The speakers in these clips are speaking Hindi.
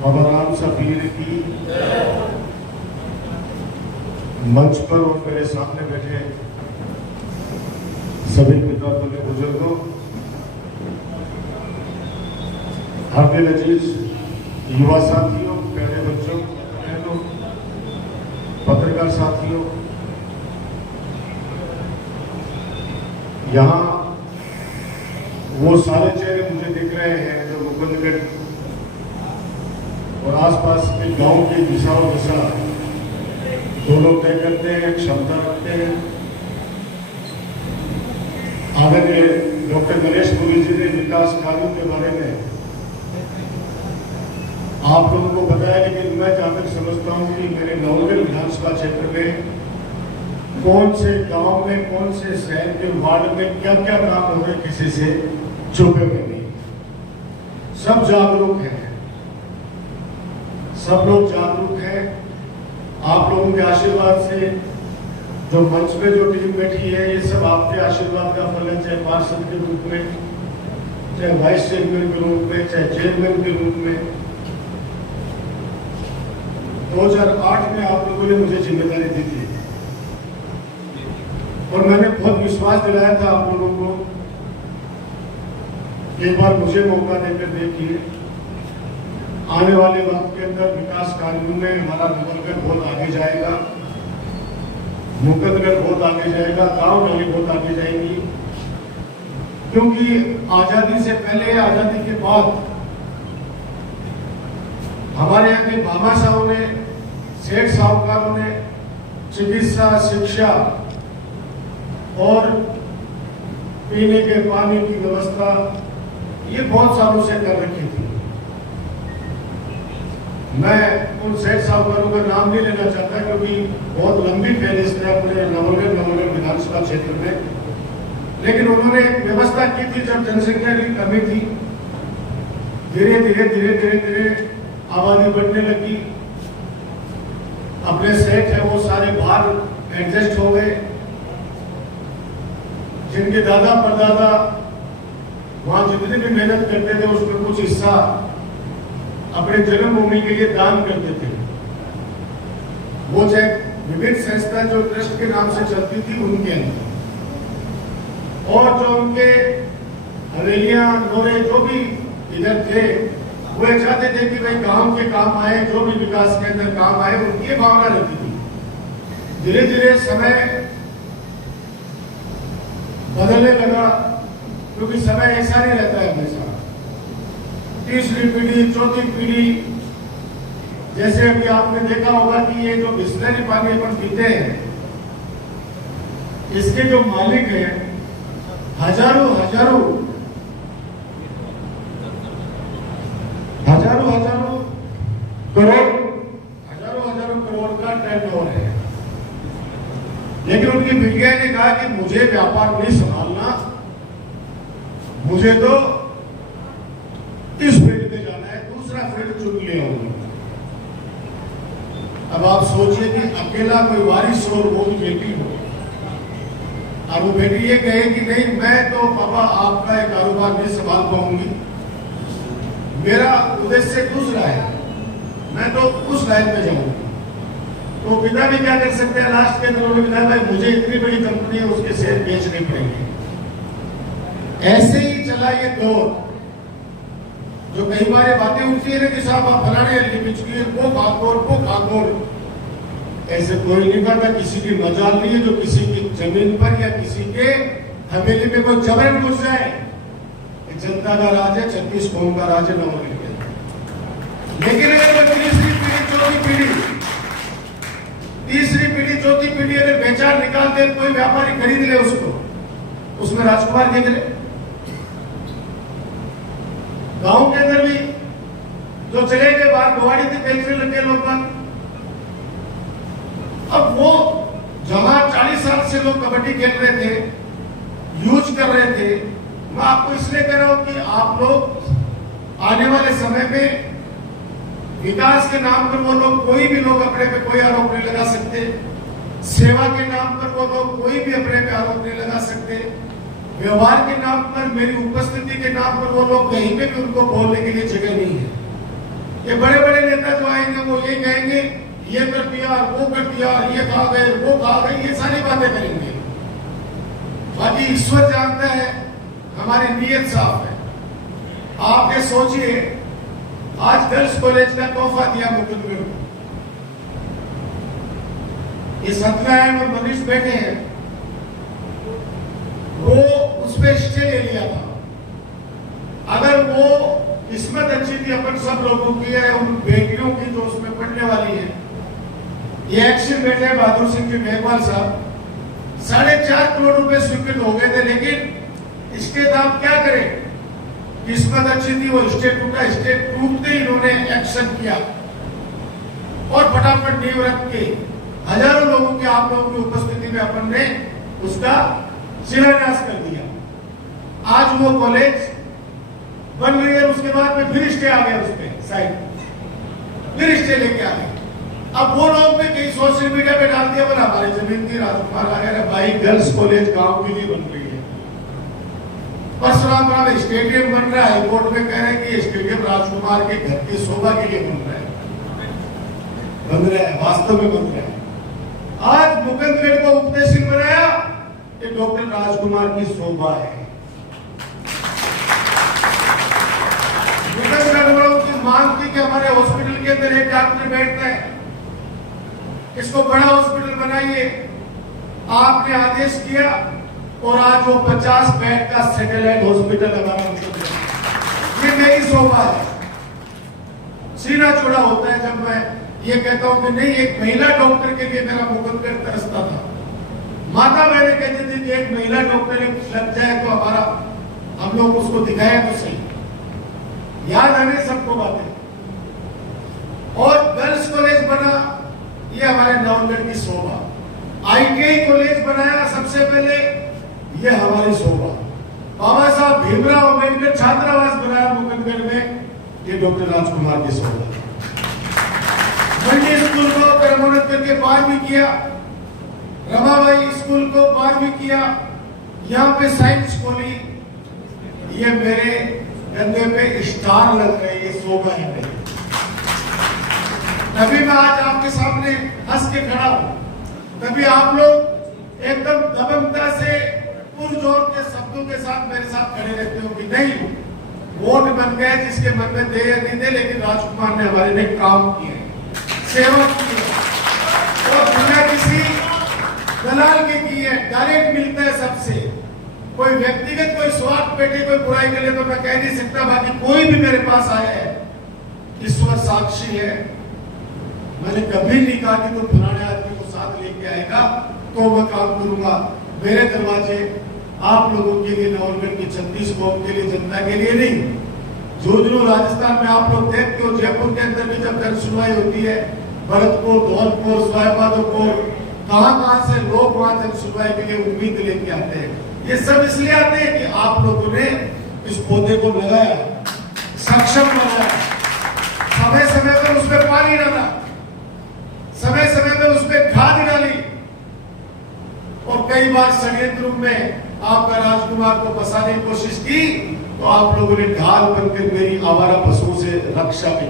बाबा राम पीर की मंच पर और मेरे सामने बैठे सभी पिता बने बुजुर्गों, हार्दिक अजीज युवा साथियों, प्यारे बच्चों, बहनों, पत्रकार साथियों, यहाँ वो सारे चेहरे मुझे दिख रहे हैं जो मुकुंदगढ़ और आसपास के गांव के दिशा और दिशा दोनों तय करते हैं, क्षमता रखते हैं। आदरणीय डॉक्टर गणेश पुरी जी ने विकास कार्यों के बारे में आप लोगों को बताया, लेकिन मैं जहां तक समझता हूं कि मेरे नवलगढ़ विधानसभा क्षेत्र में कौन से गांव में, कौन से शहर के वार्ड में क्या क्या काम हो रहे, किसी से छुपे हुए नहीं। सब जागरूक हैं, सब लोग जागरूक हैं। आप लोगों के आशीर्वाद से जो मंच पे जो टीम बैठी है, ये सब आपके आशीर्वाद का फल है, चाहे पार्षद के रूप में, चाहे वाइस चेयरमैन के रूप में, चाहे चेयरमैन के रूप में। 2008 में आप लोगों ने मुझे जिम्मेदारी दी थी और मैंने बहुत विश्वास दिलाया था आप लोगों को, एक बार मुझे मौका देकर देखिए, आने वाले वक्त के अंदर विकास कार्यों में हमारा नवलगढ़ बहुत आगे जाएगा, मुकुंदगढ़ बहुत आगे जाएगा, गांव वाले बहुत आगे जाएंगी। क्योंकि आजादी से पहले, आजादी के बाद हमारे यहाँ के बाबा साहब ने, सेठ साहूकारों ने चिकित्सा, शिक्षा और पीने के पानी की व्यवस्था ये बहुत सालों से कर रखी थी। मैं उन सेठ साहूकारों का नाम नहीं लेना चाहता क्योंकि बहुत लंबी फहरिस्त है अपने नवलगढ़ विधानसभा क्षेत्र में, लेकिन उन्होंने एक व्यवस्था की थी जब जनसंख्या की कमी थी, धीरे धीरे आबादी बढ़ने लगी। अपने सेठ है वो सारे बाहर एडजस्ट हो गए, जिनके दादा परदादा वहां जितनी भी मेहनत करते थे उसमें कुछ हिस्सा अपने जन्मभूमि के लिए दान करते थे। वो चाहे विभिन्न संस्था जो ट्रस्ट के नाम से चलती थी उनके अंदर, और जो उनके हवेलियां, नोरे जो भी इधर थे, वो चाहते थे कि भाई गांव के काम आए, जो भी विकास के अंदर काम आए, उनकी भावना रहती थी। धीरे धीरे समय बदलने लगा, क्योंकि समय ऐसा नहीं रहता है हमेशा। तीसरी पीढ़ी, चौथी पीढ़ी, जैसे अभी आपने देखा होगा कि ये जो बिस्लरी पानी अपन पीते हैं, इसके जो मालिक हैं हजारों करोड़ का टर्नओवर है। लेकिन उनकी बिटिया ने कहा कि मुझे व्यापार नहीं संभालना, मुझे तो इस फील्ड में जाना है, दूसरा फील्ड चुन लिया उन्होंने। अब आप सोचिए कि अकेला कोई वारिस और वो भी बेटी हो, अब वो बेटी ये कहे कि नहीं मैं तो पापा आपका एक कारोबार नहीं संभाल पाऊंगी, मेरा उद्देश्य दूसरा है, मैं तो उस लाइन में जाऊंगी। तो पिता भी क्या कर सकते हैं, लास्ट के अंदर उन्होंने बताया भाई मुझे इतनी बड़ी कंपनी है उसके शेयर बेचने पड़ेंगे। ऐसे ही चला ये दौर। जो कई बार बातें उठती है ना कि साहब आप फलाने वो खाकोर, ऐसे कोई नहीं करता, किसी की मजाल नहीं है जो किसी की जमीन पर या किसी के हवेली में कोई जबरन घुस जाए। जनता का राज है, 36 कौम का राज है नवलगढ़ के। लेकिन अगर तीसरी पीढ़ी चौथी पीढ़ी अगर बेचार निकाल दे, कोई व्यापारी खरीद ले उसको, उसमें राजकुमार देख ले। गांव के अंदर भी जो चले गए बाहर गुवाहाटी से बेचने लगे लोग, अब वो जहां 40 साल से लोग कबड्डी खेल रहे थे, यूज कर रहे थे, मैं आपको इसलिए कह रहा हूं कि आप लोग आने वाले समय में विकास के नाम पर वो लोग, कोई भी लोग अपने पे कोई आरोप नहीं लगा सकते, सेवा के नाम पर वो लोग कोई भी अपने पे आरोप नहीं लगा सकते, व्यवहार के नाम पर, मेरी उपस्थिति के नाम पर वो लोग कहीं पे भी उनको बोलने के लिए जगह नहीं है। ये बड़े बड़े नेता जो आएंगे वो ये कहेंगे ये कर दिया, वो कर दिया, ये खा गए, वो खा गए, ये सारी बातें करेंगे। बाकी ईश्वर जानता है, हमारी नीयत साफ है। आप ये सोचिए, आज गर्ल्स कॉलेज का तोहफा दिया मुकुंद को, ये सत्यनारायण और मनीष बैठे हैं, वो उस पर स्टे ले लिया था। अगर वो किस्मत अच्छी थी अपन सब लोगों की है, उन बेटियों की जो उसमें पढ़ने वाली है, ये एक्शन बैठे हैं बहादुर सिंह जी मेघवाल साहब, 4.5 करोड़ रुपए स्वीकृत हो गए थे, लेकिन इसके दाम क्या करें, किस्मत अच्छी थी, वो स्टेट टूटा, स्टेट टूटते ही इन्होंने एक्शन किया और फटाफट नींव रख के हजारों लोगों की, आप लोगों की उपस्थिति में अपन ने उसका शिलान्यास कर दिया। आज वो कॉलेज बन रही है, उसके बाद में फिर स्टे आ गया, उसपे साइड फिर स्टे लेके आ गए। अब वो लोग भी कई सोशल मीडिया पे डाल दिया, बोला हमारी जमीन थी, राजकुमार आ गया। भाई गर्ल्स कॉलेज गांव के लिए बन रही है, परशुराम राम स्टेडियम बन रहा है, कोर्ट में कह रहे हैं कि स्टेडियम राजकुमार के घर की शोभा के लिए बन रहा है, वास्तव में बन रहा है। आज मुकुंदगढ़ को उपदेशिक बनाया, ये डॉक्टर राजकुमार की शोभा है। मुकुंदगढ़ वालों की मांग थी कि हमारे हॉस्पिटल के अंदर एक डॉक्टर बैठता है, इसको बड़ा हॉस्पिटल बनाइए। आपने आदेश किया और आज वो 50 बेड का सैटेलाइट हॉस्पिटल हमारा मुकुंदगढ़, ये मेरी शोभा है। सीना चौड़ा होता है जब मैं ये कहता हूं कि नहीं, एक महिला डॉक्टर के लिए मेरा मुकुंदगढ़ तरसता था। माता बहने कहती थी कि एक महिला डॉक्टर लग जाए तो हमारा, हम लोग उसको दिखाया तो सही। याद आने सबको बातें। और गर्ल्स कॉलेज बना, ये हमारे नवगढ़ की शोभा। ITI कॉलेज बनाया सबसे पहले, ये हमारी शोभा। बाबा साहब भीमराव अम्बेडकर छात्रावास बनाया मुकुंदगढ़ में, ये डॉक्टर राजकुमार की शोभा। मंडी स्कूल को क्रमोन्नत करके 12वीं किया, रमाबाई स्कूल को 12वीं किया, यहाँ पे साइंस खोली, ये मेरे कंधे पे स्टार लग रहे, ये शोभा है मेरी। तभी मैं आज आपके सामने हंस के खड़ा हूं, तभी आप लोग एकदम दबंगता से पुरजोर के शब्दों के साथ मेरे साथ खड़े रहते हो कि नहीं, वोट बन गए, जिसके मन में दे या नहीं दे, लेकिन राजकुमार ने हमारे लिए काम किए, सेवा की है और बिना किसी दलाल के की है। डायरेक्ट मिलता है सबसे, कोई व्यक्तिगत कोई स्वार्थ पेटे कोई बुराई के लिए तो मैं कह नहीं सकता। बाकी कोई भी मेरे पास आया है, ईश्वर साक्षी है, मैंने कभी नहीं कहा कि तुम फलाने आदमी को साथ लेके आएगा तो मैं काम करूंगा। मेरे दरवाजे आप लोगों के लिए, नवलगढ़ की 36 कौम के लिए, जनता के लिए नहीं। झुंझुनू राजस्थान में आप लोग देखते हो, जयपुर के अंदर भी जब जन सुनवाई होती है, भरतपुर, धौलपुर, सवाईमाधोपुर, कहां से लोग वहां जन सुनवाई के लिए उम्मीद लेके आते हैं। ये सब इसलिए आते हैं कि आप लोगों ने इस पौधे को लगाया, सक्षम बनाया, समय समय पर उसमें पानी डाला, समय समय पर उसमें खाद डाली, और कई बार षड्यंत्र में आपका राजकुमार को फंसाने की कोशिश की, तो आप लोगों ने ढाल बनकर मेरी आवारा पशुओं से रक्षा की।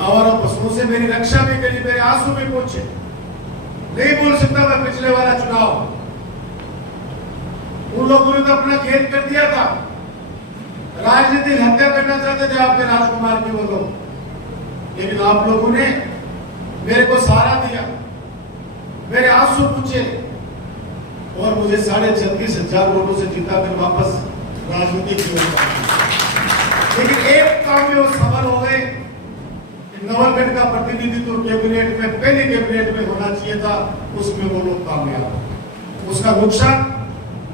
आवारा पशुओं से मेरी रक्षा भी करी, मेरे आंसू भी पहुंचे। नहीं बोल सकता मैं पिछले वाला चुनाव, उन लोगों ने तो अपना खेल कर दिया था, राजनीतिक हत्या करना चाहते थे आपके राजकुमार की वो लोग, लेकिन आप लोगों ने मेरे को सहारा दिया, मेरे आंसू पूछे और मुझे 36,500 वोटों से जीता कर वापस राजनीति की ओर। लेकिन एक काम में वो सफल हो गए, नवलगढ़ का प्रतिनिधित्व कैबिनेट में, पहले कैबिनेट में होना चाहिए था, उसमें वो लोग कामयाब। उसका नुकसान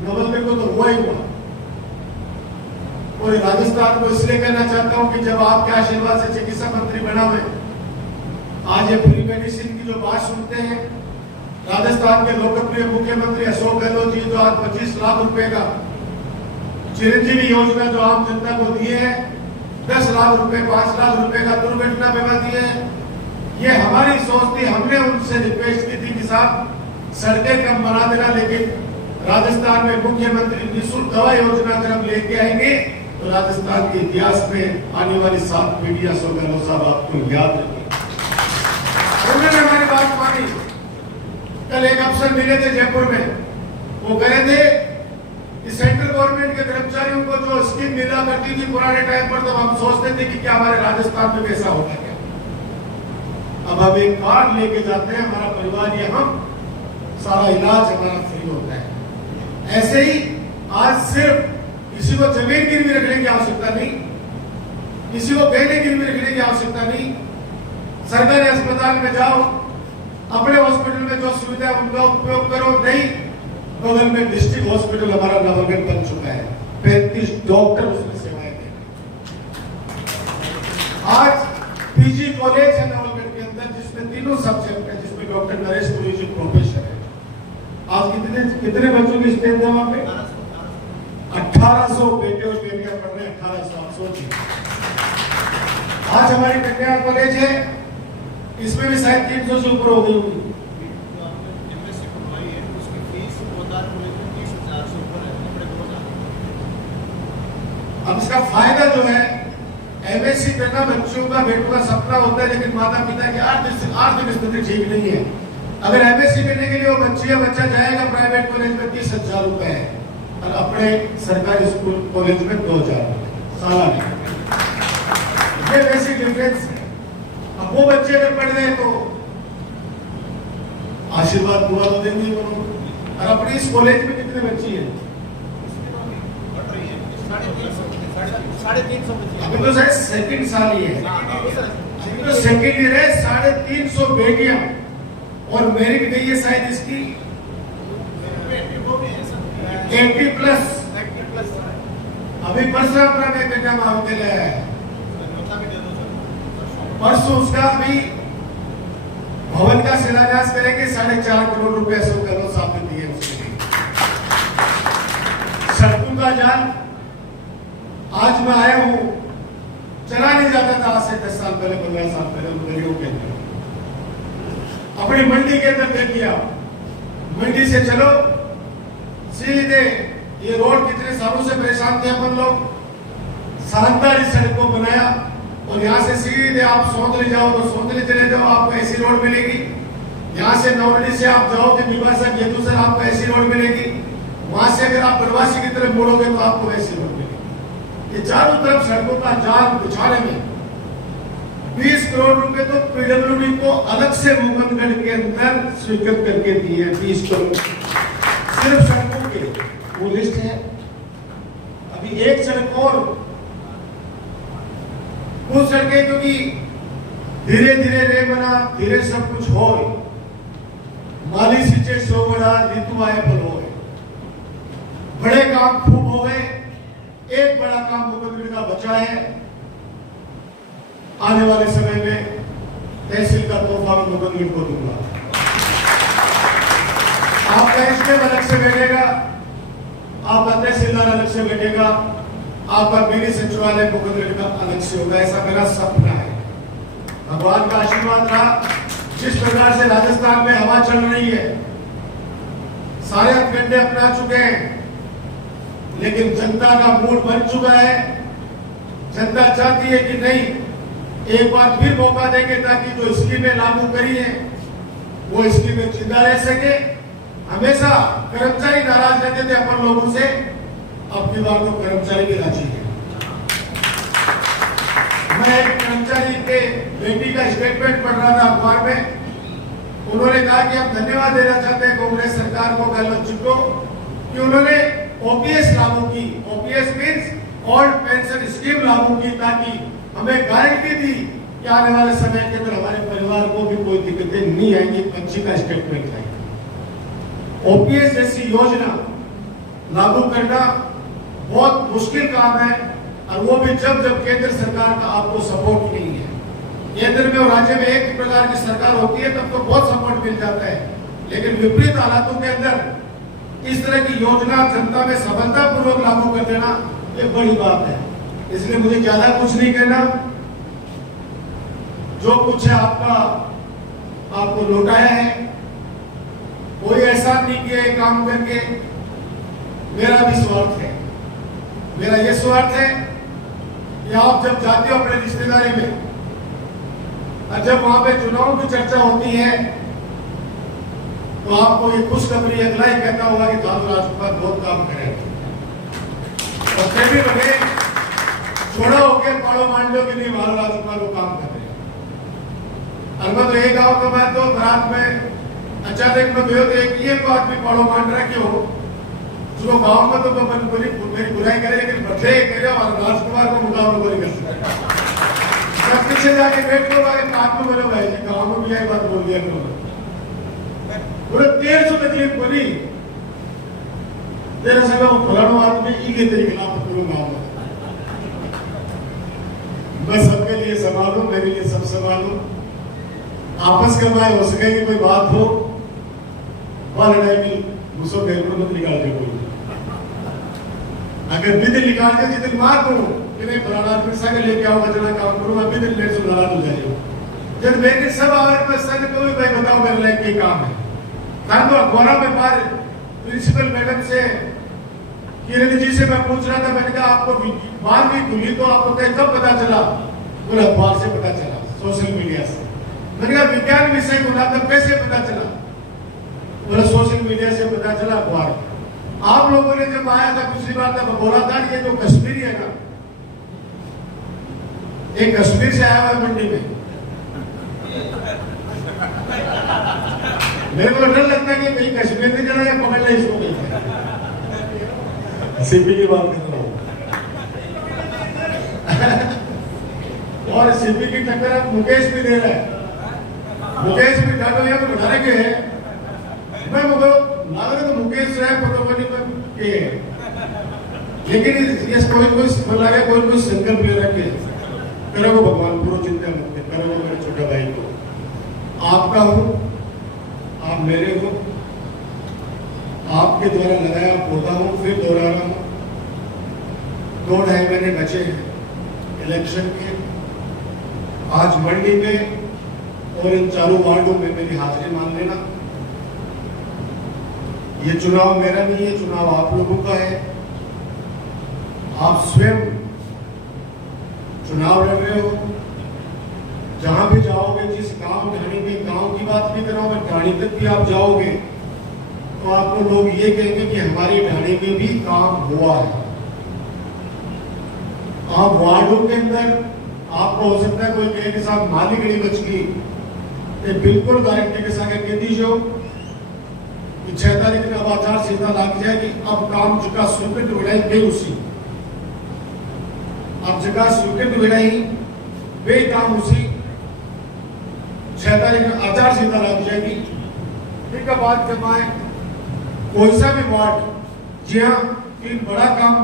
नवलगढ़ को तो हुआ ही हुआ। और राजस्थान को इसलिए कहना चाहता हूं कि जब आपके आशीर्वाद से चिकित्सा मंत्री बना हुए, आज ये फ्री मेडिसिन की जो बात सुनते हैं, राजस्थान के लोकप्रिय मुख्यमंत्री अशोक गहलोत जी जो आज 25 लाख रुपए का चिरंजीवी योजना जो आम जनता को दिए हैं, 10 लाख रुपए, 5 लाख रुपए का दुर्घटना बीमा दिए हैं, ये हमारी सोच थी। हमने उनसे रिक्वेस्ट की थी कि साहब सड़कें कम बना देना, लेकिन राजस्थान में मुख्यमंत्री निःशुल्क दवा योजना अगर हम लेके आएंगे तो राजस्थान के इतिहास में आने वाली 7 पीढ़ियां सोगर साहब आपको याद रखेंगे। उन्होंने हमारी बात मानी। कल एक अफसर मिले थे जयपुर में, वो कह रहे थे कि सेंट्रल गवर्नमेंट के कर्मचारियों को जो स्कीम मिला करती थी पुराने टाइम पर, तो हम सोचते थे कि क्या हमारे राजस्थान में कैसा होगा क्या। अब हम एक कार्ड लेके जाते हैं, हमारा परिवार ये हम सारा इलाज हमारा फ्री होता है। ऐसे ही आज सिर्फ किसी को जमीन गिरवी रखने की आवश्यकता नहीं, किसी को गहने गिरवी रखने की आवश्यकता नहीं। सरकारी अस्पताल में जाओ, अपने हॉस्पिटल में जो सुविधा है उनका उपयोग करो। नहीं, बगल में डिस्ट्रिक्ट हॉस्पिटल हमारा नवरगढ़ बन चुका है, 35 डॉक्टर उसमें सेवाएं दे रहे। आज पीजी कॉलेज है नवरगढ़ के अंदर, जिसमें 3 सब्जेक्ट है, जिसमें डॉक्टर नरेश पुरी जी प्रोफेसर है। आज कितने बच्चों की स्ट्रेंथ है वहां पे? 1800 बेटे और बेटियां पढ़ रहे हैं। 1800 आप सोचिए। आज हमारी कन्या कॉलेज है, इसमें भी शायद 300 से ऊपर हो गई होगी। अब इसका फायदा जो है, एमएससी करना बच्चों का, बेटों का सपना होता है, लेकिन माता पिता की आर्थिक स्थिति ठीक नहीं है। अगर एमएससी करने के लिए वो बच्चा जाएगा प्राइवेट कॉलेज में 30,000 रुपए है, और अपने सरकारी स्कूल कॉलेज में 2,000 सालाना। ये बेसिक डिफरेंस है। अब वो बच्चे अगर पढ़ रहे तो आशीर्वाद दुआ तो देंगे वो। और अपने इस कॉलेज में कितने बच्ची है? 350। अभी तो शायद सेकंड साल ही है, अभी तो सेकंड ईयर है। 350 बेटियां, और मेरिट गई है शायद इसकी 80+। अभी परसरापुरा में कन्या महाविद्यालय है, परसों उसका भी भवन का शिलान्यास करेंगे। 4.5 करोड़ रुपए अशोक गहलोत साहब ने दिए उसके लिए। सड़कों का जाल आज मैं आया हूं, चला नहीं जाता था आज से 10 साल पहले, 15 साल पहले उन गलियों के अंदर। अपनी मंडी के अंदर देखिए, मंडी से चलो सीधे, ये रोड कितने सालों से परेशान थे अपन लोग, शानदार इस सड़क को बनाया। और यहाँ से सीधे आप सौंदली जाओ तो सौंदली चले जाओ, आपको ऐसी रोड मिलेगी। यहाँ से नवरडी से आप जाओ कि बिबासा गेतु से आपको ऐसी रोड मिलेगी। वहां से अगर आप बनवासी की तरफ मुड़ोगे तो आपको ऐसी रोड मिलेगी। ये चारों तरफ सड़कों का जाल बिछाने में 20 करोड़ रुपए तो पीडब्ल्यूडी को अलग से मुकुंदगढ़ के अंदर स्वीकृत करके दिए हैं। 20 करोड़ सिर्फ सड़कों के, वो लिस्ट है। अभी एक सड़क और, वो सड़कें क्योंकि धीरे धीरे रे बना, धीरे सब कुछ हो, माली सिंचे सो बड़ा ऋतु आए फल हो, बड़े काम खूब हो गए। एक बड़ा काम मुकुंदगढ़ का बचा है, आने वाले समय में तहसील का तोहफा मैं मुकुंदगढ़ को दूंगा। आपका एसडीएम अलग से बैठेगा, आपका तहसीलदार अलग से बैठेगा, आपका मिनी सचिवालय मुकुंदगढ़ का अलग से होगा। ऐसा मेरा सपना है। भगवान का आशीर्वाद रहा। जिस प्रकार से राजस्थान में हवा चल रही है, सारे हथकंडे अपना चुके हैं, लेकिन जनता का मूड बन चुका है। जनता चाहती है कि नहीं, एक बार फिर मौका देंगे ताकि जो स्कीमें लागू करी है वो स्कीमें जिंदा रह सके। हमेशा कर्मचारी नाराज रहते थे अपन लोगों से, अब की बार तो कर्मचारी भी राजी है। मैं एक कर्मचारी के बेटी का स्टेटमेंट पढ़ रहा था अखबार में। उन्होंने कहा कि हम धन्यवाद देना चाहते हैं कांग्रेस सरकार को, गहलोत जी को, कि उन्होंने ओपीएस लागू की। OPS means old pension scheme लागू की, ताकि हमें गारंटी दी कि आने वाले समय के अंदर हमारे परिवार को भी कोई दिक्कतें नहीं आएंगी। बच्ची का स्टेटमेंट है। ओपीएस जैसी योजना लागू करना बहुत मुश्किल काम है, और वो भी जब केंद्र सरकार का आपको सपोर्ट नहीं है। केंद्र में और राज्य में एक ही प्रकार की सरकार होती है, तब तो बहुत सपोर्ट मिल जाता है, लेकिन विपरीत हालातों के अंदर इस तरह की योजना जनता में सफलतापूर्वक लागू कर देना ये बड़ी बात है। इसलिए मुझे ज्यादा कुछ नहीं कहना, जो कुछ है आपको लौटाया है। कोई एहसान नहीं किया काम करके। मेरा भी स्वार्थ है, मेरा ये स्वार्थ है कि आप जब जाते हो अपने रिश्तेदारी में और जब वहां पे चुनाव की चर्चा होती है तो आपको ये खुशखबरी अगला ही कहता होगा कि दादू राजकुमार बहुत काम करेंगे और फिर भी बने छोड़ा होकर पाड़ो मांडो के लिए मारो राजकुमार वो काम कर रहे हैं। अलबत्त एक गांव का मैं तो रात में अचानक में गयो तो एक ये बात भी पाड़ो मांड रहा क्यों जो गांव में तो मेरी बुराई करे लेकिन बदले करे और राजकुमार को मुकाबला नहीं कर सकते। जब पीछे जाके बैठ लो काम में बोलो भाई जी गांव में भी यही बात बोल दिया करो पूरे 150 तकलीफ बोली तेरे संग फलानो आदमी इके तरीके खिलाफ करूंगा मैं सबके लिए संभालू मेरे लिए सब संभालू आपस का मैं हो सके कि कोई बात हो और लड़ाई में गुस्सों के मत निकाल के बोलू अगर विधि निकाल के जितने मार दूं कि नहीं फलाना आदमी संग लेके आओ बचना काम करूंगा विधि लेट से नाराज हो जाएगा जब मेरे सब आवर में संग को भी भाई बताओ मेरे लिए क्या काम है तो अखबारा में बार प्रिंसिपल मैडम से किरण जी से मैं पूछ रहा था मैंने कहा आपको बात भी खुली तो आपको कब पता चला बोला अखबार से पता चला सोशल मीडिया से मैंने कहा विज्ञान विषय को तब कैसे पता चला बोला सोशल मीडिया से पता चला अखबार आप लोगों ने जब आया था पिछली बार तब बोला था ये जो कश्मीरी है ना एक कश्मीर से आया हुआ मंडी में मेरे को डर लगता है कि कहीं कश्मीर नहीं चला या पकड़ ले इसको सीपी की बात कर रहा हूं और सीपी की टक्कर अब मुकेश भी दे रहा है मुकेश भी डालो या तो बढ़ाने के है मैं नागर तो मुकेश है फोटोपनी में के लेकिन ये कोई संकल्प ले रखे करो भगवान पूरा चिंता मुक्त करो मेरे छोटे भाई को आपका हूं आप मेरे हो आपके द्वारा लगाया पौधा हूं फिर दोहरा रहा हूं 2-2.5 महीने बचे हैं इलेक्शन के आज मंडी में और इन चारों वार्डों में मेरी हाजिरी मान लेना ये चुनाव मेरा नहीं है चुनाव आप लोगों का है आप स्वयं चुनाव लड़ रहे हो जहां भी जाओगे जिस गांव ढाणी में गांव की बात भी करो मैं ढाणी तक भी आप जाओगे तो आपको लोग ये कहेंगे कि हमारी ढाणी में भी काम हुआ है आप वार्डों के अंदर आपको हो सकता है कोई कहे कि साहब मालिक नहीं बच गई ये बिल्कुल गारंटी के साथ कह दीजिए कि 6 तारीख में अब आचार संहिता लग जाएगी अब काम जगह स्वीकृत विड़ाई गई उसी अब जगह स्वीकृत विड़ाई वे काम उसी 6 तारीख में आचार संहिता लग जाएगी फिर बाद जब आए कोई सा भी वार्ड जी हाँ तीन बड़ा काम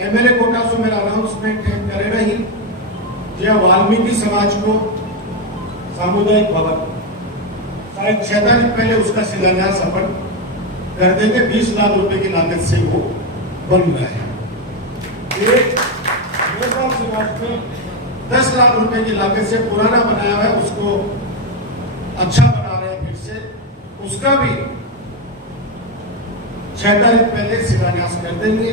एमएलए कोटा से मेरा अनाउंसमेंट है करेगा ही जी हाँ वाल्मीकि समाज को सामुदायिक भवन शायद 6 तारीख पहले उसका शिलान्यास अपन कर देंगे 20 लाख रुपए की लागत से वो बन रहा है समाज में 10 लाख रुपए की लागत से पुराना बनाया हुआ है उसको अच्छा बना रहे हैं फिर से उसका भी 6 तारीख पहले शिलान्यास कर देंगे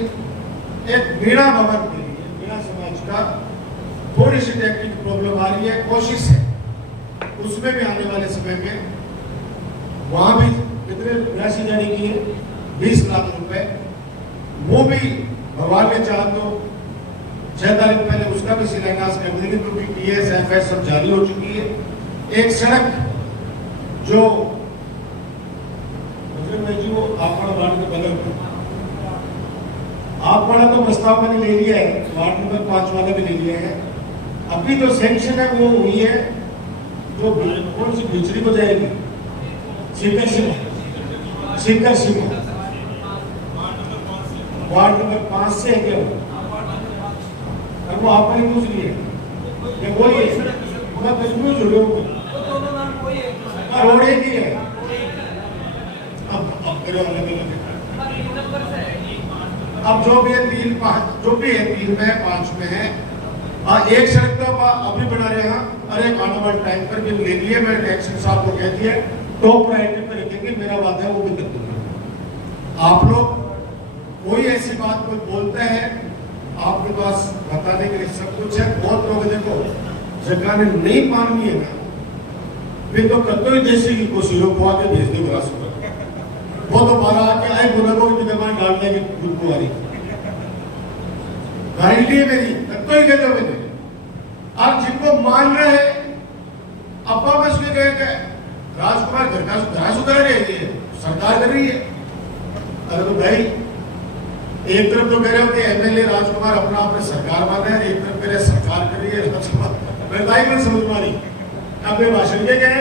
एक मीणा भवन के लिए मीणा समाज का थोड़ी सी टेक्निक प्रॉब्लम आ रही है कोशिश है उसमें भी आने वाले समय में वहां भी कितने राशि जारी की है 20 लाख रुपए वो भी भगवान ने चाहा तो 6 तारीख पहले उसका भी शिलान्यास कर देंगे क्योंकि टीएस एफएस सब जारी हो चुकी है एक सड़क जो जी वो आपवाड़ा वार्ड के बगल में आपवाड़ा तो प्रस्ताव मैंने ले लिया है वार्ड नंबर 5 वाला भी ले लिया है अभी जो सैंक्शन है वो हुई है जो कौन सी बिजली को जाएगी सीकर सिंह वार्ड नंबर 5 से है क्या और वो आपने पूछ लिया ये वही है मैं कंफ्यूज हो गया रोड एक ही है अब जो भी है 3-5 जो भी है 3 में 5 में है एक सड़क तो अभी बना रहे हैं और एक आने वाले टाइम पर भी ले लिए मैं एक्शन साहब को कह दिया टॉप प्रायोरिटी पर रखेंगे मेरा वादा है वो भी कर दूंगा आप लोग कोई ऐसी बात कोई बोलते हैं आपके पास बताने के लिए सब कुछ है। बहुत लोग देखो सरकार ने नहीं माननी है ना, फिर तो कतो ही देसी की कोशिशों को आके भेज दे बना सकता, वो तो बारह आके आए बुजुर्गों की जमा डालने की खुशबू आ रही गारंटी है मेरी, कतो ही कहते हुए आप जिनको मान रहे हैं अब्बा बस के गए राजकुमार घर सुधार रही है, सरकार कर रही है। अरे तो भाई एक तरफ तो कह रहे हो कि एमएलए राजकुमार अपना अपने सरकार मान रहे हैं, एक तरफ कह रहे सरकार कर रही है राजकुमार, मैं समझ मारी। अपने भाषण के गए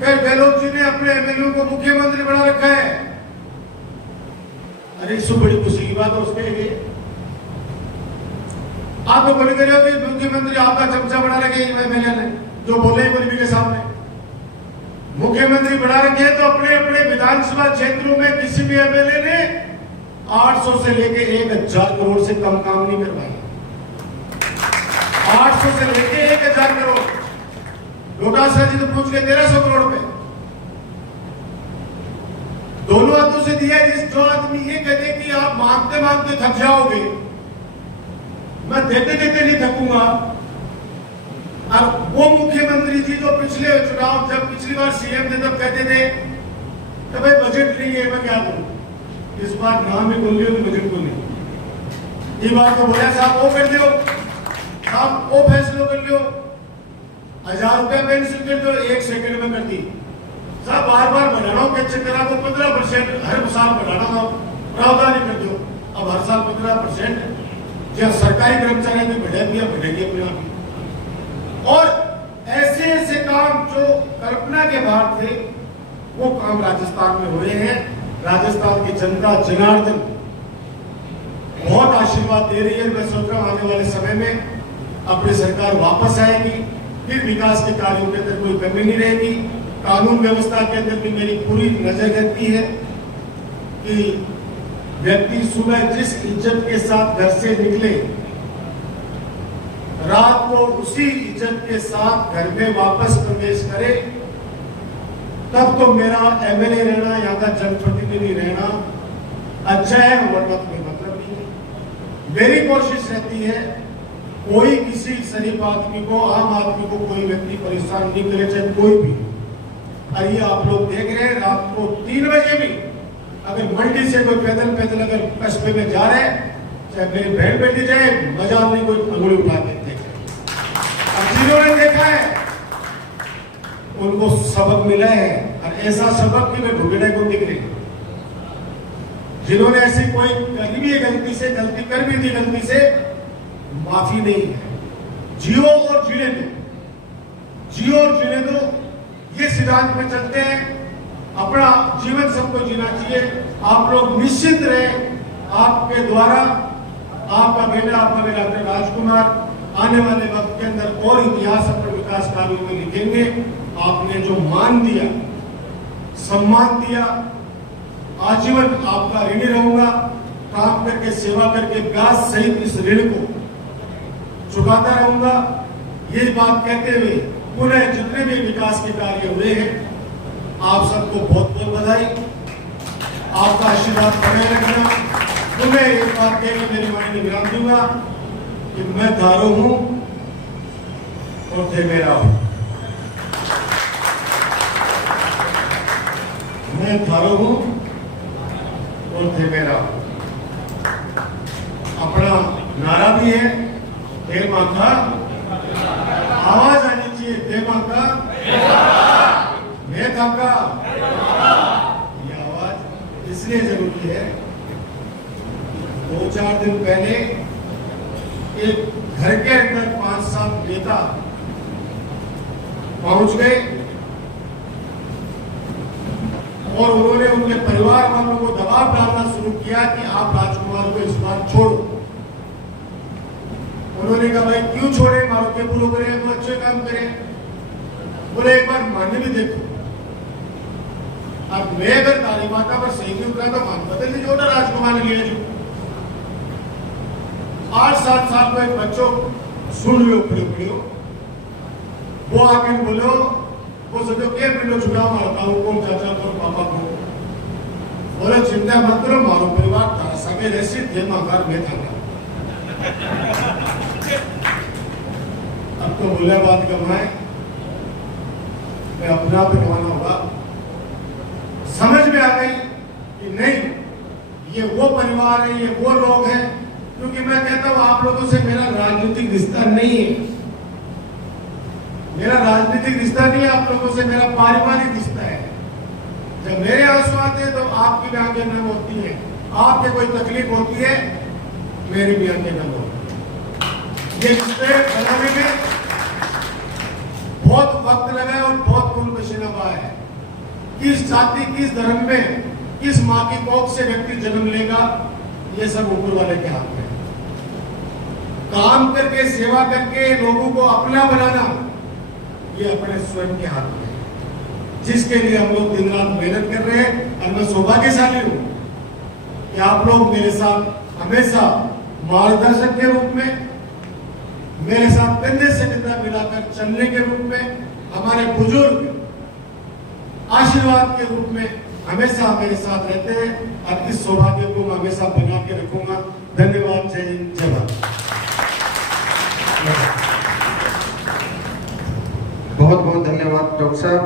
फिर गहलोत जी ने अपने एमएलए को मुख्यमंत्री बना रखा है। अरे इससे बड़ी खुशी की बात है उसके लिए। आप तो बोले रहे हो कि मुख्यमंत्री आपका चमचा बना रखे एमएलए ने, जो बोले बोली के सामने मुख्यमंत्री बना रखे तो अपने अपने विधानसभा क्षेत्रों में किसी भी एमएलए ने 800 से लेके 1000 करोड़ से कम काम नहीं करवाया। 800 से लेके 1000 करोड़, डोटासरा जी तो पूछ के 1300 करोड़ पे दोनों हाथों से दिया। जिस जो आदमी ये कहते कि आप मांगते मांगते थक जाओगे, मैं देते देते नहीं थकूंगा। और वो मुख्यमंत्री जी जो पिछले चुनाव जब पिछली बार सीएम थे तब कहते थे कि भाई बजट नहीं है, मैं क्या करूं, इस बार नाम ही बोल लियो कि बजट को नहीं। ये बात तो बोला साहब वो कर दो, आप वो फैसला कर लो, 1000 रुपया पेंशन कर दो, 1 सेकंड में कर दी साहब। बार बार बढ़ाना हो के चक्कर आपको 15% हर साल बढ़ाना हो, प्रावधान कर दो। अब हर साल 15% जब सरकारी कर्मचारी में बढ़ेगी अपने आप। और ऐसे ऐसे काम जो कल्पना के बाहर थे वो काम राजस्थान में हुए हैं। राजस्थान की जनता जनार्दन बहुत आशीर्वाद दे रही है। मैं सोच रहा हूं आने वाले समय में अपनी सरकार वापस आएगी, फिर विकास के कार्यों के अंदर कोई कमी नहीं रहेगी। कानून व्यवस्था के अंदर भी मेरी पूरी नजर रहती है कि व्यक्ति सुबह जिस इज्जत के साथ घर से निकले, रात को उसी इज्जत के साथ घर में वापस प्रवेश करे, तब तो मेरा एमएलए रहना, यहाँ का जनप्रतिनिधि रहना अच्छा है, वरना कोई मतलब नहीं है। मेरी कोशिश रहती है कोई किसी शरीफ आदमी को, आम आदमी को कोई व्यक्ति परेशान नहीं करे, चाहे कोई भी। और ये आप लोग देख रहे हैं रात को 3 बजे भी अगर मंडी से कोई पैदल अगर कस्बे में जा रहे हैं, चाहे मेरी बहन बेटी जाए, मजाल नहीं कोई अंगुली उठा के देखे। अब जिन्होंने देखा है उनको सबक मिला है, और ऐसा सबक कि मैं भुगड़े को दिख रही। जिन्होंने ऐसी कोई करी भी गलती से, गलती कर भी दी गलती से, माफी नहीं है। जियो और जीने दो, जियो और जीने दो, ये सिद्धांत में चलते हैं। अपना जीवन सबको जीना चाहिए। आप लोग निश्चित रहे, आपके द्वारा आपका बेटा, आपका बेटा डॉक्टर राजकुमार आने वाले वक्त के अंदर और इतिहास अपने विकास कार्यों में लिखेंगे। आपने जो मान दिया, सम्मान दिया, आजीवन आपका ऋणी रहूंगा। काम करके, सेवा करके, ब्याज सहित इस ऋण को चुकाता रहूंगा। ये बात कहते हुए पुनः जितने भी विकास के कार्य हुए हैं, आप सबको बहुत बहुत बधाई। आपका आशीर्वाद बने रखना। पुनः एक बात कहकर मेरी वाणी में विराम दूंगा कि मैं थारो हूं और थे मेरा हूं। मैं थारो हूं और थे मेरा हूं। अपना नारा भी है, थे मां का, आवाज आनी चाहिए, थे मां का, मैं था का। ये आवाज इसलिए जरूरी है, 2-4 दिन पहले एक घर के अंदर 5-7 नेता पहुंच गए और उन्होंने उनके परिवार वालों को दबाव डालना शुरू किया कि आप राजकुमार को इस बार छोड़ो। उन्होंने कहा भाई क्यों छोड़े, मारो के पूरा करें, वो अच्छे काम करें। बोले एक बार मानने भी देखो। अब मैं अगर ताली माता पर सही नहीं उतरा तो मान बदल लीजिए ना, राजकुमार ने लिया जो 8-7 साल को एक बच्चों सुन लो पड़ो, वो आके बोलो, वो सोचो क्या पिंडो छुड़ाओ मारता हूँ, कौन चाचा कौन पापा को। बोले चिंता मत करो, मारो परिवार था सगे रैसी थे मगर में था। अब तो मुलाकात कमाए मैं अपना पे रवाना होगा। समझ में आ गई कि नहीं, ये वो परिवार है, ये वो लोग हैं। क्योंकि मैं कहता हूं आप लोगों से मेरा राजनीतिक रिश्ता नहीं है, मेरा राजनीतिक रिश्ता नहीं है आप लोगों से, मेरा पारिवारिक रिश्ता है। जब मेरे आंसू आते हैं तो आपकी भी आंखें नम होती है, आपके कोई तकलीफ होती है मेरी भी आंखें नम होती है। ये रिश्ते बनाने में बहुत वक्त लगा है और बहुत खून पसीना बहाया है। किस जाति, किस धर्म में, किस मां की कोख से व्यक्ति जन्म लेगा, ये सब ऊपर वाले के हाथ में। काम करके, सेवा करके लोगों को अपना बनाना, ये अपने स्वयं के हाथ में है, जिसके लिए हम लोग दिन रात मेहनत कर रहे हैं। और मैं सौभाग्यशाली हूं कि आप लोग मेरे साथ हमेशा मार्गदर्शक के रूप में, मेरे साथ कंधे से कंधा मिलाकर चलने के रूप में, हमारे बुजुर्ग आशीर्वाद के रूप में हमेशा मेरे साथ रहते हैं। और इस सौभाग्य को मैं हमेशा बना के रखूंगा। धन्यवाद। जय हिंद, जय भारत। बहुत बहुत धन्यवाद डॉक्टर साहब।